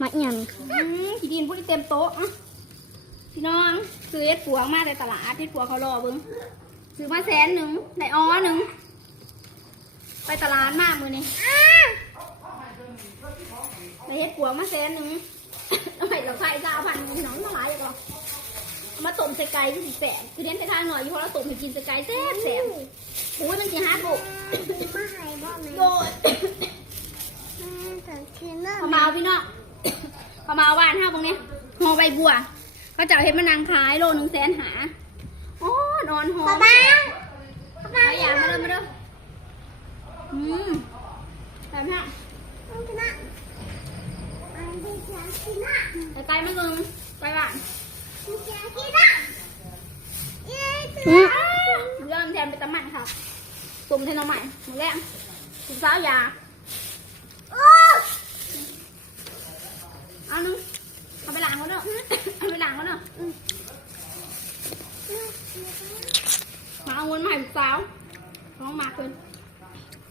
มาเอียง ขี้ดินพูดเต็มโต๊ะพี่น้องซื้อเฮ็ดปวงมาในตลาดเฮ็ดปวงเขารอเบิ้งซื้อมา100,000ได้1ไปตลาดมากมือนี่ไปเฮ็ดปวงมา100,000ทำไมเราใส่20,000พี่น้องมาหลายอย่างหรอมาต้มใส่ไก่ที่แสบคือเลี้ยงแต่ทางหน่อยอยู่เพราะเราต้มให้กินใส่ไก่แซ่บโอ้ยมันจะหาบุกโดดพอมาพี่น้องพอมาว่านห้าตรงนี้ห่อใบบัวเขาจะเห็นมันนางขายโล100,000โอ้นอนหอมไปอย่างมาเด้อแบบนี้ไก่มันเงินไปบ้านเริ่มแทนไปตำมันค่ะตุ่มเทนเอาใหม่หมูแรงถุงสาวยาเอานึงเอาไปล้างก่อนเนอะเอาไปล้างก่อนเนอะมาเอาเงินมาให้ลูกสาวน้องมาเกิน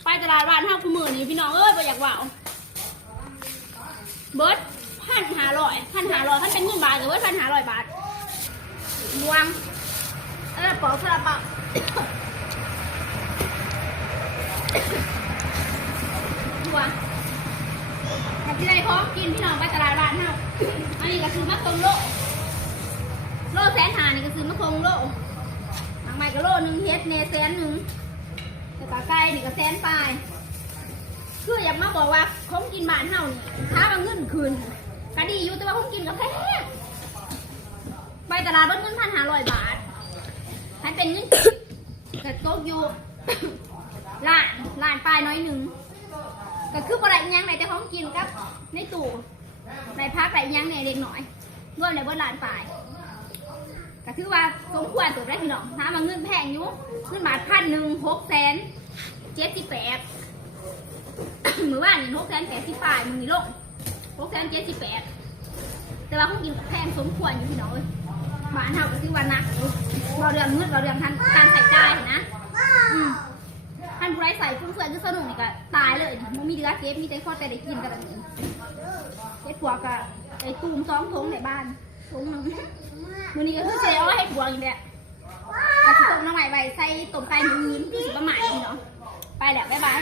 ไปตลาดร้านห้าคู่มือนี่พี่น้องเอ้ยไปอยากว่าวเบิร์ด1,500ท่านเป็นเงินบาทหรือว่า1,500 บาทรวมปอกสลับปะรวมถ้าที่ได้พร้อมกินพี่น้องไปตลาดร้านห้าอันนี้ก็คือมะคงโล150,000นี่ก็คือมะคงโลทางใหม่ก็โล1เฮ็ดเน100,000แต่ปลาไก่นี่ก็100,000ปลายคืออยากมาบอกว่าของกินบ้านเฮานี่ถ้าว่าเงินคืนก็ดีอยู่แต่ว่าของกินก็แพงไปตลาดรถเงิน1,500 บาทให้เป็นเงินแต่โต๊ะอยู่ ล้านปลายน้อยหนึ่งก็คือบ่ได้ยังไหนแต่ของกินกับในตู้ในพักไหนยังเนี่ยเด็กหน่อยรวมแล้วเบิดล้านปลายก็คือว่าสมควรตัวได้พี่น้องถ้ามาเงินแพงอยู่เงินบาท678,000มือว่านนี่680,000ปลายมือนี่ลง678,000แต่ว่าของกินกับแพงสมควรอยู่พี่น้องเอ้ยบ้านเฮาก็คือว่านักเราเรื่องเงินเราเรื่องการใส่ใจนะท่านผู้ใดใส่ฟุ้งเฟือยคือสนุกนี่ก็ตายเลยมันมีเดือเก็บมีแต่ข้อแต่ได้กินกันแบบนี้ไอ้ผัวก็ไอ้ตูม2 ถุงในบ้านถุงนึงมื้อนี้ก็คือเสียเอาให้ผัวอีกแหละก็สิต้มน้ำใหม่ใบใส่ต้มไก่มื้อนี้คือสิประมาณนี้เนาะไปแล้วบ๊ายบาย